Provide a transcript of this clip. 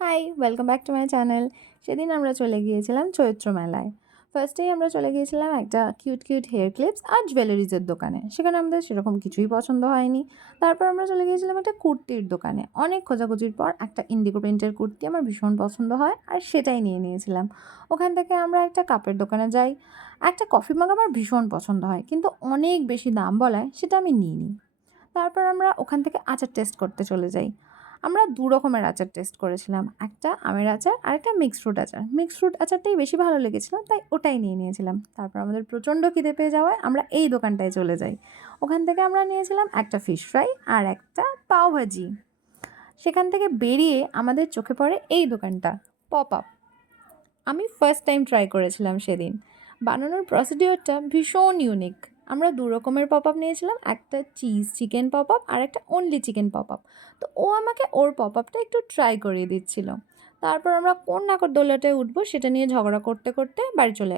High, welcome back to my channel. সেদিন আমরা চলে গিয়েছিলাম চৈত্র মেলায়। ফার্স্টেই আমরা চলে গিয়েছিলাম একটা কিউট হেয়ার ক্লিপস আর জুয়েলারিজের দোকানে। সেখানে আমাদের সেরকম কিছুই পছন্দ হয়নি। তারপর আমরা চলে গিয়েছিলাম একটা কুর্তির দোকানে। অনেক খোঁজাখুঁজির পর একটা ইন্ডিগো প্রিন্টের কুর্তি আমার ভীষণ পছন্দ হয় আর সেটাই নিয়ে নিয়েছিলাম। ওখান থেকে আমরা একটা কাপের দোকানে যাই। একটা কফি মাগ আমার ভীষণ পছন্দ হয়, কিন্তু অনেক বেশি দাম বলায় সেটা আমি নিইনি। তারপর আমরা ওখান থেকে আচার টেস্ট করতে চলে যাই। আমরা ২ রকমের আচার টেস্ট করেছিলাম। একটা আমের আচার আর একটা মিক্সড ফ্রুট আচার। মিক্সড ফ্রুট আচারটাই বেশি ভালো লেগেছিল, তাই ওটাই নিয়ে নিয়েছিলাম। তারপর আমাদের প্রচণ্ড খিদে পেয়ে যাওয়ায় আমরা এই দোকানটায় চলে যাই। ওখান থেকে আমরা নিয়েছিলাম একটা ফিশ ফ্রাই আর একটা পাওভাজি। সেখান থেকে বেরিয়ে আমাদের চোখে পড়ে এই দোকানটা, পপ আপ। আমি ফার্স্ট টাইম ট্রাই করেছিলাম সেদিন। বানানোর প্রসিডিওরটা ভীষণ ইউনিক। আমরা ২ রকমের পপ আপ নিয়েছিলাম, একটা চিজ চিকেন পপ আপ আর একটা অনলি চিকেন পপ আপ। তো ও আমাকে ওর পপ আপটা একটু ট্রাই করিয়ে দিচ্ছিল। তারপর আমরা কোন নাগরদোলাটায় উঠবো সেটা নিয়ে ঝগড়া করতে বাড়ি চলে